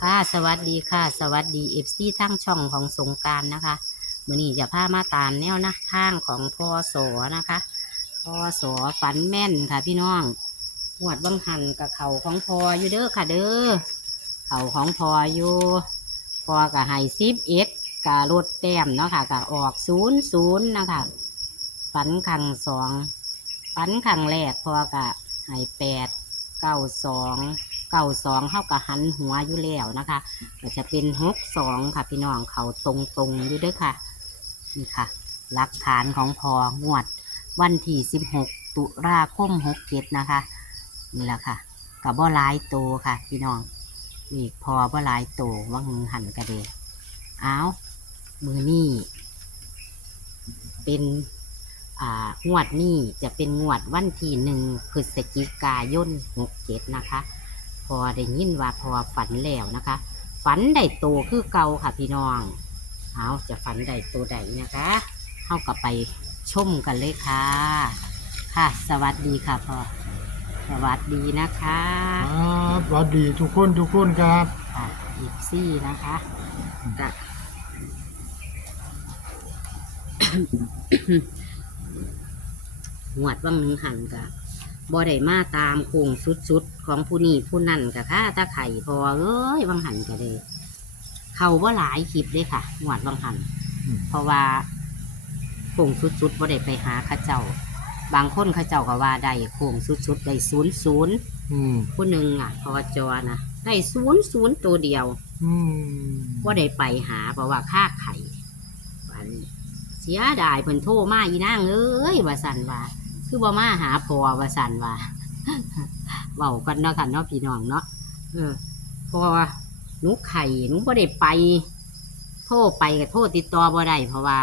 ค่ะ สวัสดีค่ะ สวัสดีเอฟซีทั้งช่องของสงการนะคะมือนี้จะพามาตามแนวนะทางของพอสอนะคะพอสอฝันแม่นค่ะพี่น้องหวดบังหันกับเข่าของพออยู่เด้อค่ะเด้อเข่าของพออยู่พอกับไฮซิปเอ็ดกับรถแต้มเนาะค่ะกับออกศูนย์ศูนย์นะคะฝันขังสองฝันขังแรกพอกับไฮแปดเก้าสอง เก้าสองเข้ากับหันหัวอยู่แล้วนะคะก็จะเป็นหกสองค่ะพี่น้องเขาตรงตรงอยู่เด้วยค่ะนี่ค่ะ หลักฐานของพองวด วันที่สิบหกตุลาคมหกเจ็ดนะคะนี่แหละค่ะกับบ่หลายโตค่ะ พี่น้องนี่พอบ่หลายโตว่างหันกระเดะอ้าวมือนี่เป็นอ่างวดนี่จะเป็นงวดวันที่หนึ่งพฤศจิกายนหกเจ็ดนะคะ พอได้ยินว่าพอฝันแล้วนะคะ ฝันได้โตคือเก่าค่ะพี่น้อง เอาจะฝันได้โตใดนะคะเข้ากับไปชมกันเลยค่ะ ค่ะ สวัสดีค่ะพ่อสวัสดีนะคะครับสวัสดีทุกคนทุกคนครับค่ะอีกซี่นะคะกะหวดว่างหนึ่งหันกะ บ่ได้มาตามโค้งสุดๆ ของผู้นี้ผู้นั่นกะค่ะตาไข่พอเอ้ยว่างหันกะเลย เขาว่าหลายคลิปเลยค่ะหวดว่างหัน อืม เพราะว่าโค้งสุดๆบ่ได้ไปหาเข้าเจ้า บางคนเข้าเจ้าก็ว่าได้โค้งสุดๆได้ศูนย์ศูนย์อืมผู้หนึ่งอะพอจอนะได้ศูนย์ศูนย์ตัวเดียว อืมว่าได้ไปหาเพราะว่าค่าไข่อันเสียดายเพิ่นโทรมาอีนางเอ้ยว่าสันว่า คือบ่มาหาพอว่าสันว่าเว้ากันเนาะกันเนาะพี่น้องเนาะเออเพราะว่าหนูไข่หนูบ่ได้ไป โทรไปก็โทรติดต่อบ่ได้เพราะว่า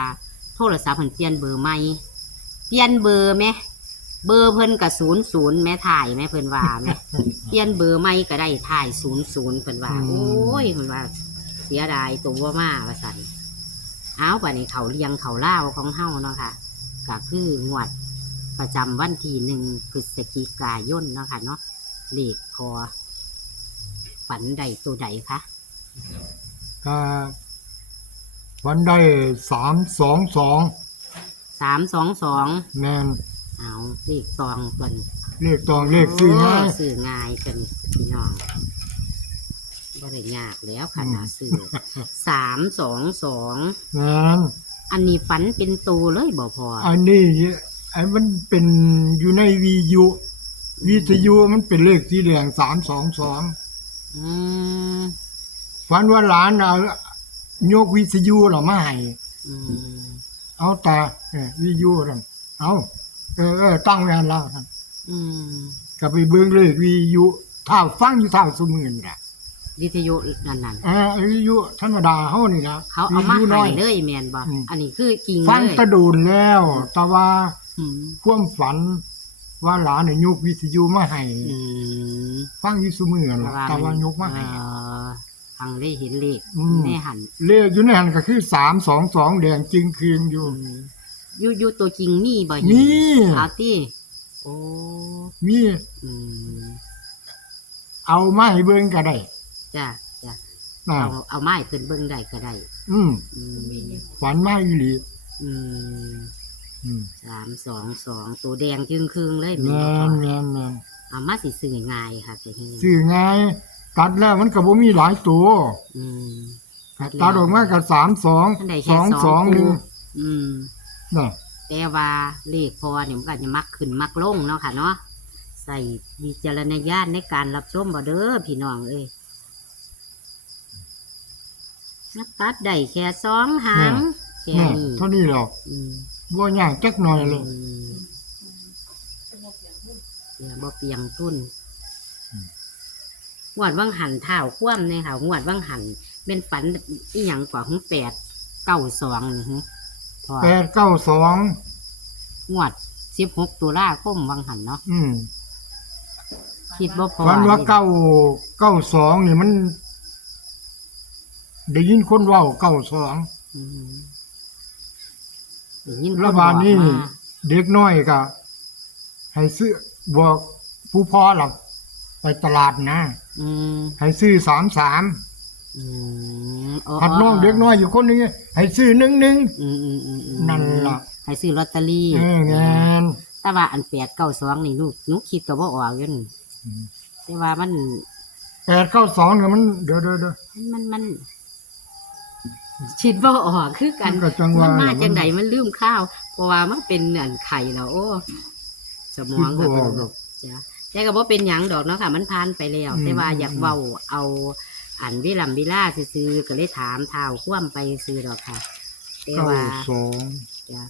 โทรศัพท์เพิ่นเปลี่ยนเบอร์ใหม่เปลี่ยนเบอร์ไหมเบอร์เพิ่นกับศูนย์ศูนย์แม่ถ่ายแม่เพิ่นว่าแม่เปลี่ยนเบอร์ไม่ก็ได้ถ่ายศูนย์ศูนย์เพิ่นว่าโอ้ยเพิ่นว่า เสียดายตัวมาว่าสันเอาบัดนี้เขาเลียงเขาเล่าวของเฮาเนาะค่ะก็คืองวด ประจำวันที่หนึ่งพฤศจิกายนเนาะค่ะเนาะเลขพอฝันใดตัวใดคะก็วันได้สามสองสองสามสองสองแมนเอาเลขตองเพิ่นเลขตองเลขสี่ง่ายโอ้สื่อง่ายกันพี่น้องบ่ได้ยากแล้วค่ะนาสื่อสามสองสองแมนอันนี้ฝันเป็นตัวเลยบ่พออันนี้ ไอ้มันเป็นอยู่ในวียุวิทยุมันเป็นเลขสีแดงสามสองสองอืมฝันว่าหลานเอายกวิทยุเหรามาให้อืมเอาตาเออวิทยุนั่นเอาเออเออตั้งแมนแล้วท่านอืมก็ไปเบิ่งเลขวิทยุท่าฟังอยู่ท่าสมือนแหละวิทยุนั่นนั่นเออวิทยุธรรมดาเฮานี่นะเขาเอามาวิทยุน้ให้อย เลยแมนบ่อืม อันนี้คือจริงฟังเลยตะโดูนแล้ว แต่ว่าอืม ความฝันว่าหลานเนี่ยยกวิทยุมาให้อืมฟังอยู่ซุมือนั่นล่ะแต่ว่ายกมาให้เอ่อฟังได้เห็นเลขอืมแม่หันเลขอยู่ในหันก็คือสามสองสองแดงจึงคืนอยู่อืมอยู่อยู่ตัวจริงมีบ่มีเอาติโอ้มีอืมเอามาให้เบิ่งก็ได้จ้ะจ้ะน่ะเอาเอาไม้ขึ้นเบิ่งได้ก็ได้ อืมอืมฝันมาอีหลีอืมอืม สามสองสองตัวแดงจึงครึ่งเลยแม่บ่นพอแม่นแม่นเอามาสิซื้อง่ายค่ะแต่ที่นี่ซื้อง่ายตัดแล้วมันก็บ่มีหลายตัวอืมตัดออกมาก็สามสองท่านใดสแค่องสสอองงหนึ่คู่งอืมน่ะแต่ว่าเลขพอเนี่ยมันก็จะมักขึ้นมักลงเนาะค่ะเนาะใส่วิจารณญาณในการรับชมบ่เด้อพี่น้องเอ้ยนักตัดได้แค่สองหางแค่น่ะนี้เท่านี้หรอกอืม บ่ยากจักหน่อยเลยอืมเดี๋ยวบ่เปียงทุนอืมงวดว่างหันเท้าคว่ำเนี่ยค่ะงวดว่างหันเป็นฝันอีหยังกว่าของแปดเก้าสองนี่ฮะพอแปดเก้าสองงวดสิบหกตุลาคมวังหันเนาะอืมคิดว่าพอวันว่าเก้าเก้าสองนี่มัน ได้ยินคนเว่าเก้าสองอืม ได้ยินคนระบาดนี้บอกมาเด็กน้อยก็ให้ซื้อบอกผู้พ่อหลับไปตลาดนะอืมให้ซื้อสามสามอืมอ๋อหัดน้องเด็กน้อยอยู่คนหนึงให้ซื้อหนึ่งหนึ่ง อืมอืมอืมอืมนั่นล่ะ ให้ซื้อลอตเตอรี่เอองานแต่ว่าอันแปดเก้าสองนี่ลูกหนุคิดก็บ่ออกอยู่นี่แต่ว่ามัน แปดเข้าสองเนี่ยมันเดี๋ยวเดี๋ยวเดี๋ยวมันมัน คิดบ่ออกคือกัน มันก็จังว่ามันมามันจังไดมันลืมข้าว เพราะว่ามันเป็นอันไข่แล้วโอ้ สมองคิดบ่ก็ออกหรอกจ้ะแต่ก็บ่เป็นหยังดอกเนาะค่ะ มันผ่านไปแล้ว อืม แต่ว่าอยากอืมเว้าเอาอันวิลัมวิล่าซื้อๆก็เลยถามเท้าคว่ำไปซื้อดอกค่ะ แต่เก้าว่าสองจ้ะ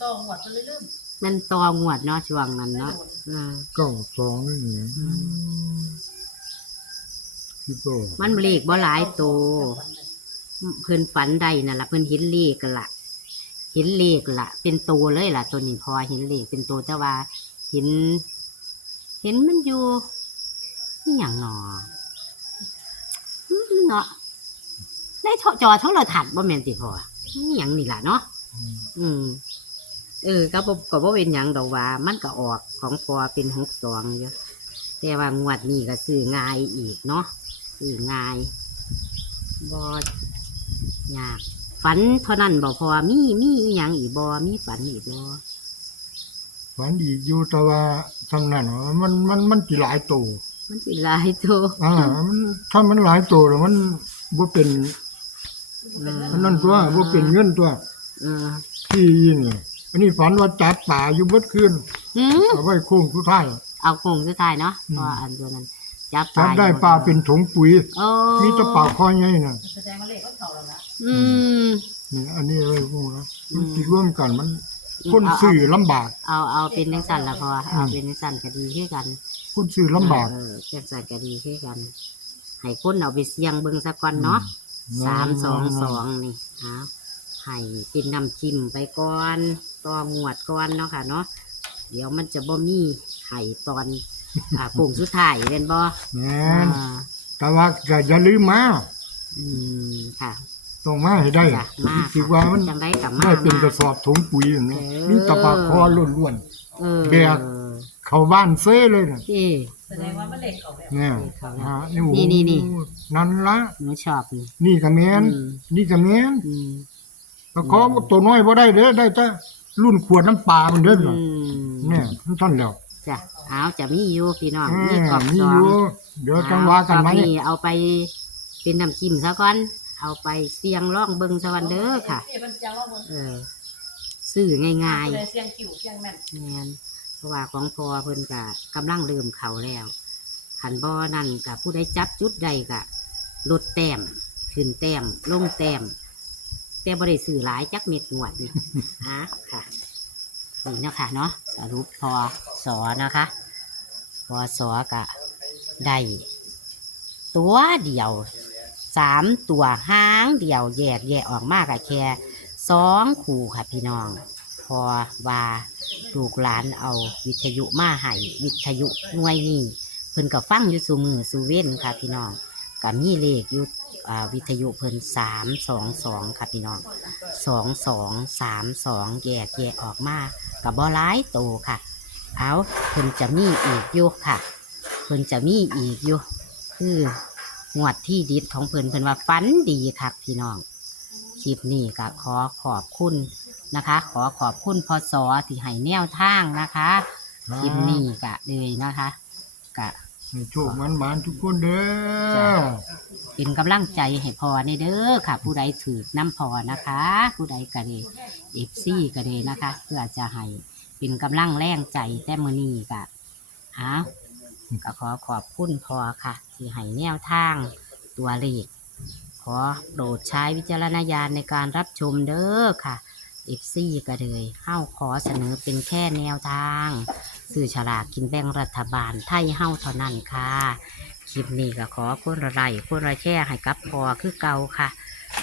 ต่อหัวไปเรื่อยมันตองวดเนาะช่วงนั้นเนาะอืมเก้าสองนี่เนี่ยคิดบ่ออก มันเลขบ่หลายตัวเพิ่นฝันใดนั่นล่ะเพิ่นเห็นเลขกันล่ะเห็นเลขล่ะ เป็นตัวเลยล่ะ ตัวนี้พอเห็นเลขเป็นตัวแต่ว่าเห็น เห็นมันอยู่นี่อย่างหนออืมเนาะได้จอจอโทรทัศน์บ่แม่นติพอนี่อย่างนี่ล่ะเนาะอืมเออก็บ่ก็บ่เป็นหยังดอกว่า มันก็ออกของพอเป็นหกสองอยู่แต่ว่างวดนี้ก็ซื้อง่ายอีกเนาะ ซื้อง่ายบ่ยากฝันเท่านั้นบ่พอมีมีอหยังอีกบ่มีฝันอีกบ่ฝันดีอยู่แต่ว่าทำนั่นมันมันมันกี่หลายตัวมันสิหลายตัวอ่ามันถ้ามันหลายตัวแล้วมันบ่เป็นเอออันนั้นตัวบ่เป็นเงินตัวเออที่ยิงเนี่ยอันนี้ฝันว่าจับป่าอยู่เบิดคืนหืมเอาไว้โค้งสุดท้าย เอาโคงสุดท้ายเนาะอืมเพราะอันตัวนั้น จับจับได้ปลาเป็นถุงปุ๋ยโอ้มีแตะปลาคอยใหญ่น่ะๆแสดงว่าเลขก็เข่าแล้วนะอืม นี่อันนี้อะไรพวกนั้นอืมมันสิร่วมกันมันอืมคนเอาซื้อลำบาก เอาเอาเป็นจังสั่นละพออืเอามเป็นจังสั่นก็ดีคือกันคนซื้อลำบาก เออจังสั่นก็ดีคือกันให้คนเอาไปเสี่ยงเบิ่งสักก่อนเนาะ สามสองสองนี่ฮะให้เป็นน้ำจิ้มไปก่อนต่องวดก่อนเนาะค่ะเนาะเดี๋ยวมันจะบ่มีไห้ตอน อ่าปุ่งสุดท้ายเป็นบ่แม่อ่านแต่ว่าก็อย่าลืมมาอืมค่ะ ต้องมาให้ได้จ้ะมาคิดว่ามันจังได้กับมาได้เป็นมากระสอบถุงปุ๋ยอย่างนี้เออ นี่ตะปาคอล้วน เออแบก ๆเข้าบ้านเซ่เลยน่ะที่ แสดงว่ามันเลขเข่าแล้วเนี่ยเขาแล้วอ่าโอ้โหนี่นี่นี่ นั่นละหนูชอบนี่ นี่ก็แม่นอืม นี่ก็แม่นอืมตะขอตัวน้อยบ่ได้เด้อได้แต่รุ่นขวดน้ำปลามันเด้ออืน่ะมเนี่ยท่านแล้ว จ้ะเอาจะมีอยู่พี่น้องเอมีอกรอบมีสอองยู่เดี๋ยวจังว่ากันไหมเอนี่เอาไปเป็นน้ำจิ้มซะก่อน เอาไปเสียงร่องเบิงสวันเด้อค่ะเอ๊ะมันจังว่ามึงเออซื้อง่ายเลยเสียงกิ่วเสียงแม่นๆแมนเพราะว่าของพอเพิ่นกะกำลังเริ่มเขาแล้วขันบ่อนั่นกับผู้ใดจับจุดใดกะลดแต้มขึ้นแต้มลงแต้มแต่บ่ได้ซื้อหลายจักเม็ดงวดนี่ ฮะค่ะ นี่นะคะเนาะสรุปพอสอนะคะพอสอกะได้ตัวเดียวสามตัวห้างเดียวแยกแยกออกมากะแค่สองคู่ค่ะพี่น้อง พอว่าลูกหลานเอาวิทยุมาให้วิทยุหน่วยนี้เพิ่นกับฟังอยู่สูมือสูเว้นค่ะพี่น้องกับมีเลขอยู่วิทยุเพิ่นสามสองสองค่ะพี่น้องสองสองสามสองแยกแยกออกมา กับบอร้ายโตค่ะ เอาเพิ่นจะมีอีกอยู่ค่ะ เพิ่นจะมีอีกอยู่ คืองวดที่ดิดของเพิ่นเพิ่นว่าฟันดีค่ะพี่น้อง คลิปนี้ก็ขอขอบคุณนะคะ ขอขอบคุณพอสอที่ให้แนวทางนะคะ คลิปนี้ก็เลยนะคะก็ให้โชคมันมานๆทุกคนเด้จ้ะอ เป็นกำลังใจให้พอในเด้อค่ะ ผู้ใดถือน้ำพอนะคะ ผู้ใดก็เลยเอฟซีก็เลยนะคะ เพื่อจะให้เป็นกำลังแรงใจแต่มือนี้ก็อ้าวก็ขอขอบคุณพอค่ะ ที่ให้แนวทางตัวเลขขอโปรดใช้วิจารณญาณในการรับชมเด้อค่ะเอฟซีก็เลยเฮ้าขอเสนอเป็นแค่แนวทาง สื่อฉลากกินแบ่งรัฐบาลไทยเฮ้าเท่านั้นค่ะ คลิปนี้ก็ขอคนละไลค์คนละแช่ให้กับพอคือเก่าค่ะ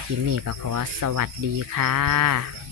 คลิปนี้ก็ขอสวัสดีค่ะ